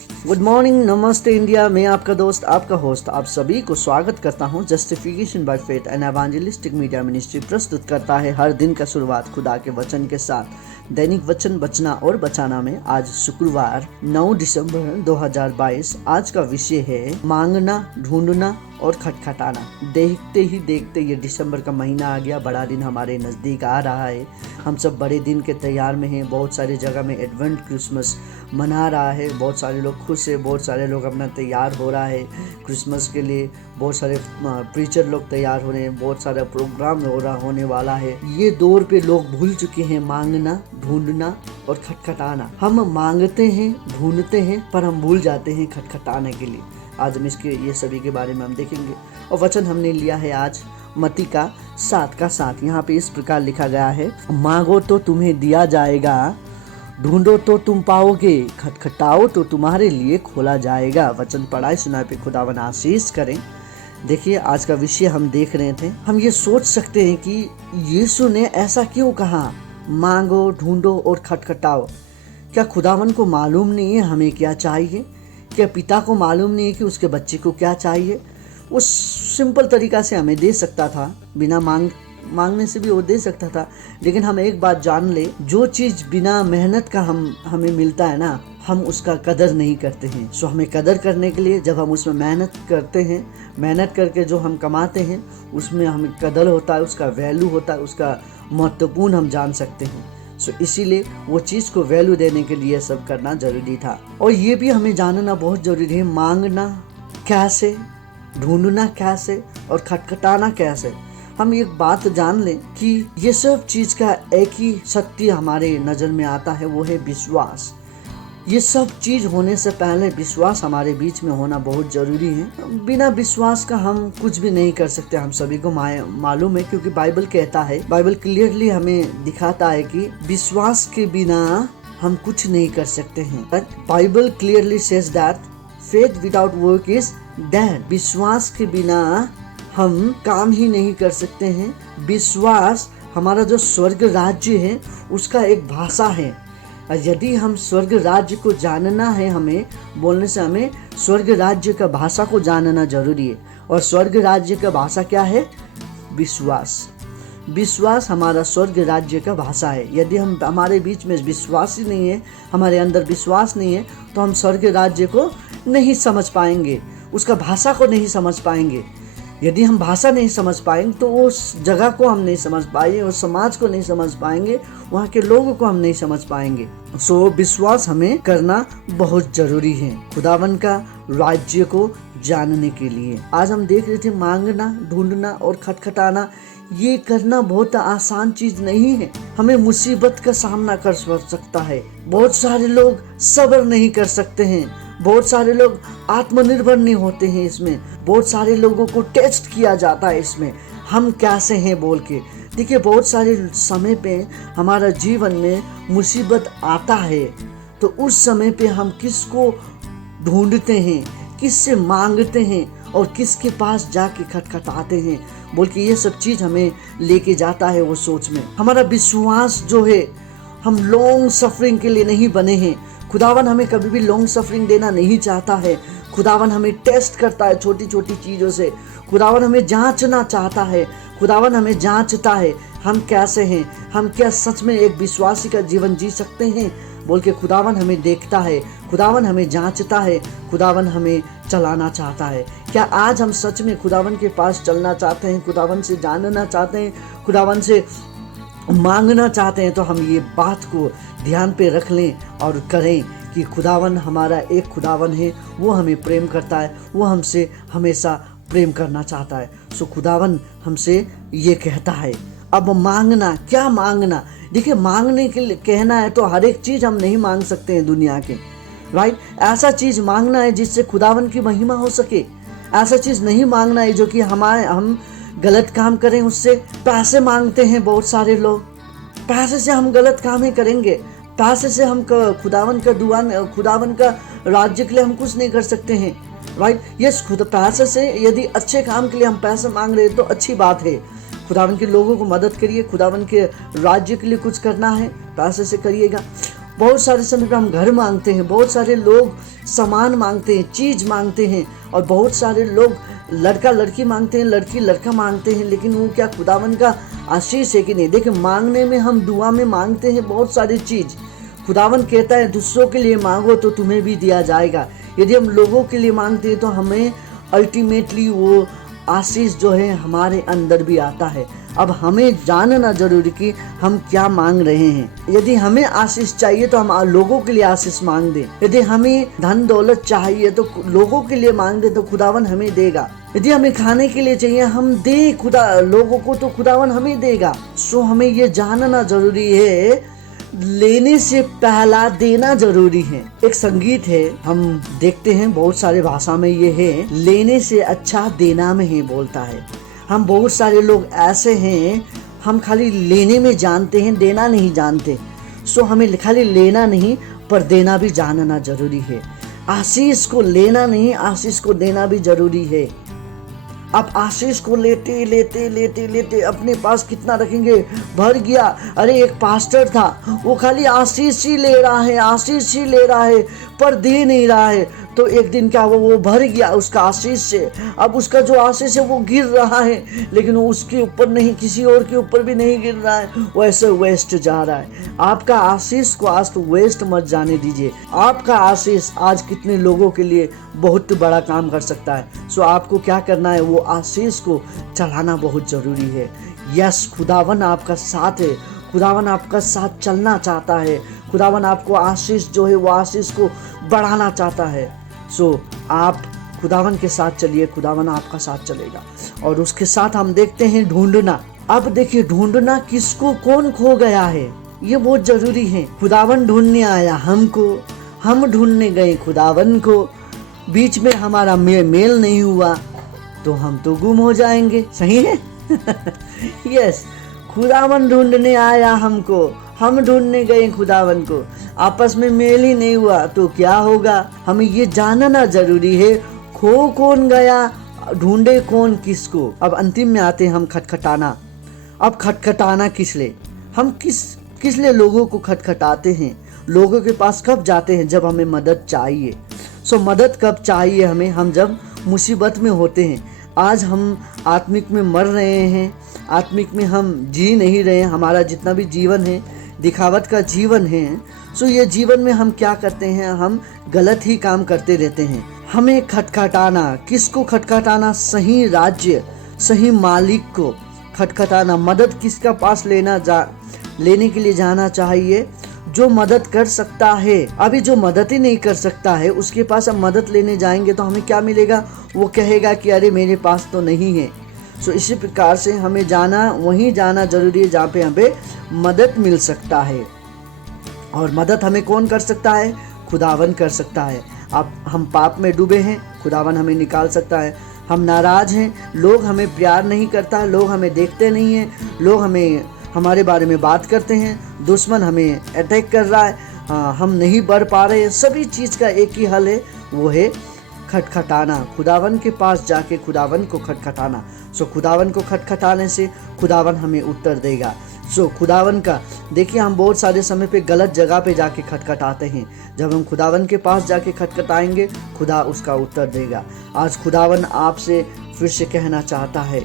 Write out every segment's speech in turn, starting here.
Good morning, नमस्ते India. मैं आपका दोस्त, आपका होस्ट, आप सभी को स्वागत करता हूं। Justification by faith and evangelistic media ministry प्रस्तुत करता है हर दिन का शुरुआत खुदा के वचन के साथ। दैनिक वचन बचना और बचाना में आज शुक्रवार 9 दिसंबर 2022। आज का विषय है मांगना, ढूंढना और खटखटाना। देखते ही देखते ये दिसंबर का महीना आ गया, बड़ा दिन हमारे नज़दीक आ रहा है। हम सब बड़े दिन के तैयार में हैं। बहुत सारी जगह में एडवेंट क्रिसमस मना रहा है, बहुत सारे लोग खुश है, बहुत सारे लोग अपना तैयार हो रहा है क्रिसमस के लिए। बहुत सारे प्रीचर लोग तैयार हो रहे हैं, बहुत सारा प्रोग्राम होने वाला है। ये दौर पे लोग भूल चुके हैं मांगना, ढूंढना और खटखटाना। हम मांगते हैं, ढूंढते हैं, पर हम भूल जाते हैं खटखटाने के लिए। आज हम ये सभी के बारे में हम देखेंगे। और वचन हमने लिया है आज मत्ती का 7:7। यहाँ पे इस प्रकार लिखा गया है, मांगो तो तुम्हें दिया जाएगा, ढूंढो तो तुम पाओगे, खटखटाओ तो तुम्हारे लिए खोला जाएगा। वचन पढ़ाई सुनाए पे खुदावन आशीष करें। देखिए, आज का विषय हम देख रहे थे। हम ये सोच सकते हैं कि यीशु ने ऐसा क्यों कहा, मांगो, ढूंढो और खटखटाओ। क्या खुदावन को मालूम नहीं है हमें क्या चाहिए? क्या पिता को मालूम नहीं है कि उसके बच्चे को क्या चाहिए? वो सिंपल तरीका से हमें दे सकता था, बिना मांगने से भी वो दे सकता था। लेकिन हम एक बात जान ले, जो चीज बिना मेहनत का हमें मिलता है ना, हम उसका कदर नहीं करते हैं। सो हमें कदर करने के लिए जब हम उसमें मेहनत करते हैं, मेहनत करके जो हम कमाते हैं, उसमें हमें कदर होता है, उसका वैल्यू होता है, उसका महत्वपूर्ण हम जान सकते हैं। सो इसीलिए वो चीज़ को वैल्यू देने के लिए सब करना जरूरी था। और ये भी हमें जानना बहुत जरूरी है, मांगना कैसे, ढूंढना कैसे और खटखटाना कैसे। हम एक बात जान लें कि ये सब चीज का एक ही सत्य हमारे नजर में आता है, वो है विश्वास। ये सब चीज होने से पहले विश्वास हमारे बीच में होना बहुत जरूरी है। बिना विश्वास का हम कुछ भी नहीं कर सकते, हम सभी को मालूम है, क्योंकि बाइबल कहता है, बाइबल क्लियरली हमें दिखाता है कि विश्वास के बिना हम कुछ नहीं कर सकते हैं। Bible clearly says that faith without work is dead. विश्वास के बिना हम काम ही नहीं कर सकते हैं। विश्वास हमारा जो स्वर्ग राज्य है उसका एक भाषा है। यदि हम स्वर्ग राज्य को जानना है, हमें बोलने से हमें स्वर्ग राज्य का भाषा को जानना जरूरी है। और स्वर्ग राज्य का भाषा क्या है? विश्वास। विश्वास हमारा स्वर्ग राज्य का भाषा है। यदि हम हमारे बीच में विश्वास ही नहीं है, हमारे अंदर विश्वास नहीं है, तो हम स्वर्ग राज्य को नहीं समझ पाएंगे, उसका भाषा को नहीं समझ पाएंगे। यदि हम भाषा नहीं समझ पाएंगे तो उस जगह को हम नहीं समझ पाएंगे, उस समाज को नहीं समझ पाएंगे, वहाँ के लोगों को हम नहीं समझ पाएंगे। सो विश्वास हमें करना बहुत जरूरी है खुदावन का राज्य को जानने के लिए। आज हम देख रहे थे मांगना, ढूंढना और खटखटाना। ये करना बहुत आसान चीज नहीं है। हमें मुसीबत का सामना कर सकता है। बहुत सारे लोग सब्र नहीं कर सकते हैं, बहुत सारे लोग आत्मनिर्भर नहीं होते हैं। इसमें बहुत सारे लोगों को टेस्ट किया जाता है इसमें, हम कैसे हैं बोल के। देखिए, बहुत सारे समय पे हमारा जीवन में मुसीबत आता है, तो उस समय पे हम किसको ढूंढते हैं, किससे मांगते हैं और किसके पास जाके खटखटाते हैं बोल के। ये सब चीज हमें लेके जाता है वो सोच में। हमारा विश्वास जो है, हम लॉन्ग सफरिंग के लिए नहीं बने हैं। खुदावन हमें कभी भी लॉन्ग सफरिंग देना नहीं चाहता है। खुदावन हमें टेस्ट करता है छोटी छोटी चीज़ों से। खुदावन हमें जांचना चाहता है। खुदावन हमें जांचता है, हम कैसे हैं, हम क्या सच में एक विश्वासी का जीवन जी सकते हैं बोल के। खुदावन हमें देखता है, खुदावन हमें जांचता है, खुदावन हमें चलाना चाहता है। क्या आज हम सच में खुदावन के पास चलना चाहते हैं, खुदावन से जानना चाहते हैं, खुदावन से मांगना चाहते हैं? तो हम ये बात को ध्यान पे रख लें और करें कि खुदावन हमारा एक खुदावन है, वो हमें प्रेम करता है, वो हमसे हमेशा प्रेम करना चाहता है। सो खुदावन हमसे ये कहता है। अब मांगना, क्या मांगना? देखिए, मांगने के लिए कहना है तो हर एक चीज हम नहीं मांग सकते हैं दुनिया के, राइट? ऐसा चीज मांगना है जिससे खुदावन की महिमा हो सके। ऐसा चीज नहीं मांगना है जो कि हम गलत काम करें उससे। पैसे मांगते हैं बहुत सारे लोग, पैसे से हम गलत काम ही करेंगे। पैसे से हम खुदावन का राज्य के लिए हम कुछ नहीं कर सकते हैं, राइट? यस, खुद पैसे से यदि अच्छे काम के लिए हम पैसे मांग रहे हैं तो अच्छी बात है। खुदावन के लोगों को मदद करिए, खुदावन के राज्य के लिए कुछ करना है, पैसे से करिएगा। बहुत सारे समय पे हम घर मांगते हैं, बहुत सारे लोग सामान मांगते हैं, चीज़ मांगते हैं, और बहुत सारे लोग लड़का लड़की मांगते हैं, लड़की लड़का मांगते हैं, लेकिन वो क्या खुदावन का आशीष है कि नहीं? देखिए, मांगने में हम दुआ में मांगते हैं बहुत सारी चीज़। खुदावन कहता है दूसरों के लिए मांगो तो तुम्हें भी दिया जाएगा। यदि हम लोगों के लिए मांगते हैं तो हमें अल्टीमेटली वो आशीष जो है हमारे अंदर भी आता है। अब हमें जानना जरूरी कि हम क्या मांग रहे हैं। यदि हमें आशीष चाहिए तो हम लोगों के लिए आशीष मांग दें। यदि हमें धन दौलत चाहिए तो लोगों के लिए मांग दे तो खुदावन हमें देगा। यदि हमें खाने के लिए चाहिए हम दे लोगों को तो खुदावन हमें देगा। सो हमें ये जानना जरूरी है, लेने से पहला देना जरूरी है। एक संगीत है, हम देखते हैं बहुत सारे भाषा में ये है, लेने से अच्छा देना में ही बोलता है। हम बहुत सारे लोग ऐसे हैं, हम खाली लेने में जानते हैं, देना नहीं जानते। सो हमें खाली लेना नहीं पर देना भी जानना जरूरी है। आशीष को लेना नहीं, आशीष को देना भी जरूरी है। आप आशीष को लेते लेते लेते लेते अपने पास कितना रखेंगे? भर गया। अरे एक पास्टर था, वो खाली आशीष ही ले रहा है, आशीष ही ले रहा है पर दे नहीं रहा है। तो एक दिन क्या हुआ, वो भर गया उसका आशीष से। अब उसका जो आशीष है वो गिर रहा है, लेकिन वो उसके ऊपर नहीं, किसी और के ऊपर भी नहीं गिर रहा है, वो ऐसे वेस्ट जा रहा है। आपका आशीष को आज तो वेस्ट मत जाने दीजिए। आपका आशीष आज कितने लोगों के लिए बहुत बड़ा काम कर सकता है। सो आपको क्या करना है, वो आशीष को चलाना बहुत जरूरी है। यस, खुदावन आपका साथ है, खुदावन आपका साथ चलना चाहता है, खुदावन आपको आशीष जो है वो आशीष को बढ़ाना चाहता है। सो आप खुदावन के साथ चलिए, खुदावन आपका साथ चलेगा। और उसके साथ हम देखते हैं ढूंढना। अब देखिए, ढूंढना किसको, कौन खो गया है, ये बहुत जरूरी है। खुदावन ढूंढने आया हमको, हम ढूंढने गए खुदावन को, बीच में हमारा मेल नहीं हुआ तो हम तो गुम हो जाएंगे। सही है? यस, खुदावन ढूंढने आया हमको, हम ढूंढने गए खुदावन को, आपस में मेल ही नहीं हुआ तो क्या होगा? हमें ये जानना जरूरी है, खो कौन गया, ढूंढे कौन किसको। अब अंतिम में आते हैं हम खटखटाना। अब खटखटाना किस लिए? हम किस लिए लोगों को खटखटाते हैं? लोगों के पास कब जाते हैं? जब हमें मदद चाहिए। सो मदद कब चाहिए हमें? हम जब मुसीबत में होते हैं। आज हम आत्मिक में मर रहे हैं, आत्मिक में हम जी नहीं रहे हैं। हमारा जितना भी जीवन है दिखावट का जीवन है। सो ये जीवन में हम क्या करते हैं? हम गलत ही काम करते रहते हैं। हमें खटखटाना, किसको खटखटाना? सही राज्य, सही मालिक को खटखटाना। मदद किसका पास लेने के लिए जाना चाहिए? जो मदद कर सकता है। अभी जो मदद ही नहीं कर सकता है उसके पास हम मदद लेने जाएंगे तो हमें क्या मिलेगा? वो कहेगा कि अरे मेरे पास तो नहीं है। सो इसी प्रकार से हमें वहीं जाना जरूरी है जहाँ पे हमें मदद मिल सकता है। और मदद हमें कौन कर सकता है? खुदावन कर सकता है। अब हम पाप में डूबे हैं, खुदावन हमें निकाल सकता है। हम नाराज हैं, लोग हमें प्यार नहीं करता, लोग हमें देखते नहीं हैं, लोग हमारे बारे में बात करते हैं, दुश्मन हमें अटैक कर रहा है, हम नहीं बढ़ पा रहे हैं। सभी चीज़ का एक ही हल है, वो है खटखटाना। खुदावन के पास जाके खुदावन को खटखटाना। सो खुदावन को खटखटाने से खुदावन हमें उत्तर देगा। सो खुदावन का देखिए, हम बहुत सारे समय पे गलत जगह पे जाके खटखटाते हैं। जब हम खुदावन के पास जाके खटखटाएंगे, खुदा उसका उत्तर देगा। आज खुदावन आपसे फिर से कहना चाहता है,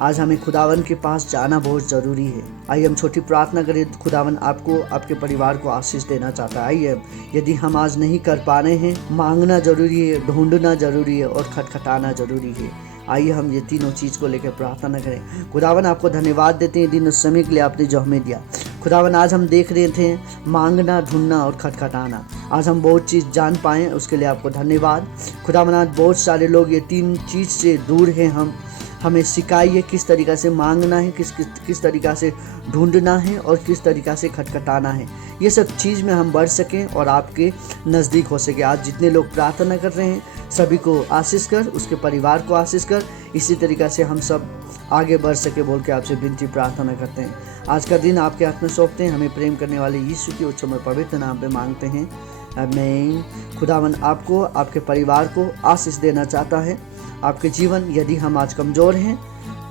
आज हमें खुदावन के पास जाना बहुत ज़रूरी है। आइए हम छोटी प्रार्थना करें। खुदावन आपको, आपके परिवार को आशीष देना चाहता है। आइए, यदि हम आज नहीं कर पा रहे हैं, मांगना जरूरी है, ढूंढना जरूरी है और खटखटाना जरूरी है। आइए हम ये तीनों चीज़ को लेकर प्रार्थना करें। खुदावन आपको धन्यवाद देते हैं दिन और समय के लिए आपने जो हमें दिया। खुदावन आज हम देख रहे थे मांगना, ढूंढना और खटखटाना। आज हम बहुत चीज़ जान पाएँ, उसके लिए आपको धन्यवाद। खुदावन आज बहुत सारे लोग ये तीन चीज़ से दूर हैं। हमें सिखाइए किस तरीक़ा से मांगना है, किस तरीक़ा से ढूंढना है और किस तरीक़ा से खटखटाना है। ये सब चीज़ में हम बढ़ सकें और आपके नज़दीक हो सके। आज जितने लोग प्रार्थना कर रहे हैं सभी को आशीष कर, उसके परिवार को आशीष कर। इसी तरीक़ा से हम सब आगे बढ़ सके बोल के आपसे विनती प्रार्थना करते हैं। आज का दिन आपके हाथ में सौंपते हैं। हमें प्रेम करने वाले यीशु की उच्च और पवित्र नाम पे मांगते हैं, आमीन। खुदावन आपको, आपके परिवार को आशीष देना चाहता है। आपके जीवन, यदि हम आज कमज़ोर हैं,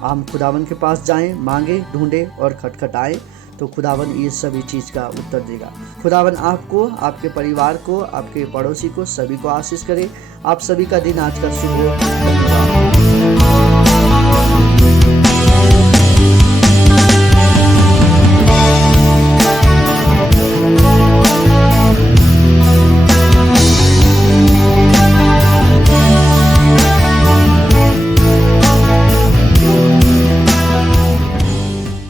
हम खुदावन के पास जाएं, मांगे, ढूंढें और खटखटाएं तो खुदावन ये सभी चीज़ का उत्तर देगा। खुदावन आपको, आपके परिवार को, आपके पड़ोसी को, सभी को आशीष करे। आप सभी का दिन आज का शुभ हो। धन्यवाद।